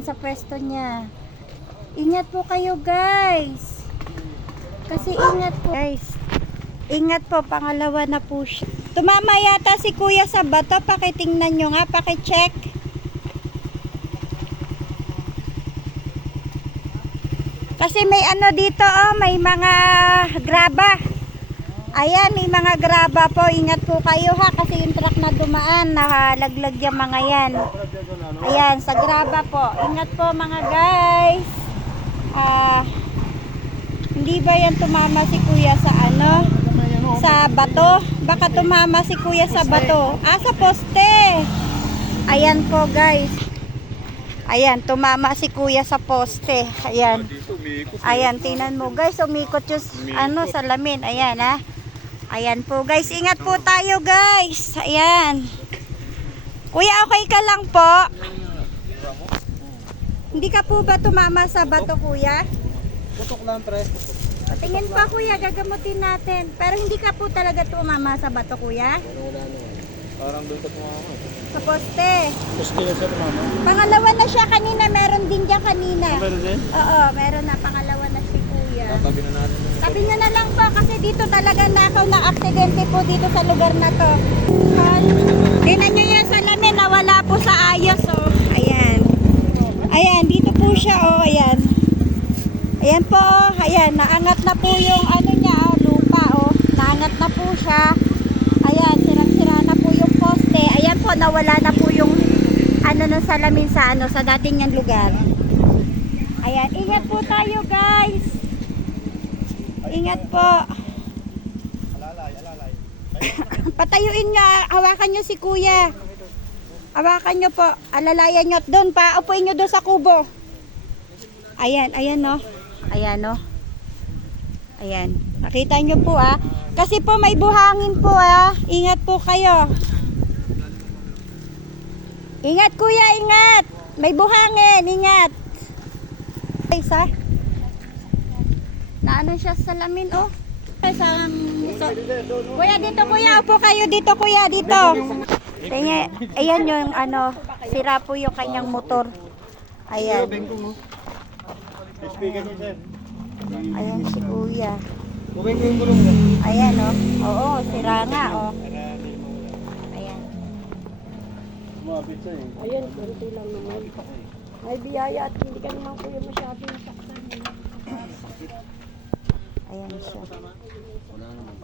sa pwesto niya. Ingat po kayo guys. Kasi ingat po guys. Ingat po, pangalawa na po siya. Tumama yata si kuya sa bato. Pakitingnan nyo nga, pakicheck. Kasi may ano dito oh, may mga graba. Ayan, may mga graba po. Ingat po kayo ha, kasi yung truck na dumaan, nakalaglag yung mga yan. Ayan, sa graba po. Ingat po mga guys. Hindi ba yan tumama si kuya sa ano? Sa bato? Baka tumama si kuya sa bato. Sa poste. Ayan po guys. Ayan, tumama si kuya sa poste. Ayan. Ayan, tingnan mo guys. Umikot yung ano, salamin. Ayan ha. Ayan po guys. Ingat po tayo guys. Ayan. Kuya, okay ka lang po? Hindi ka po ba tumama sa bato kuya? Putok lang, pre. Patingin pa kuya, gagamutin natin. Pero hindi ka po talaga tumama sa bato kuya? Wala na. Parang doon ka tumama. Sa poste. Poste na siya tumama. Pangalawa na siya kanina, meron din dyan kanina. Meron din? Oo, meron na, pangalawa na si kuya. Tabi na natin. Sabi niya na lang po kasi dito talaga nakaw na aksidente po dito sa lugar na to. Tingnan niyo yung salamin, nawala po sa ayos oh. Ayan. Ayan, dito po siya oh, ayan. Ayan po oh, ayan, naangat na po yung ano niya oh, lupa oh. Naangat na po siya. Ayan, sirang-sira na po yung poste. Ayan po, nawala na po yung ano ng salamin sa ano, sa dating niyang lugar. Ayan, ingat po tayo guys. Ingat po. Alalay. Patayuin nga, hawakan nyo si kuya. Hawakan nyo po, alalayan nyo. Doon pa, upuin nyo doon sa kubo. Ayan, ayan no. Ayan no. Ayan, nakita nyo po ah. Kasi po may buhangin po ah. Ingat po kayo. Ingat kuya, ingat. May buhangin, ingat. Isa. Naano siya sa salamin oh. Kuya dito kuya, upo kayo dito kuya, dito. Tingnan, ayan yung ano, sira po yung kanyang motor. Ayan. Ayan si kuya. Ayan oh. Oo, sira nga oh. Ayan. Ayun, konti lang naman. May biyaya at hindi ka naman kuya masyadong saktan. Ayan siya. Wala naman.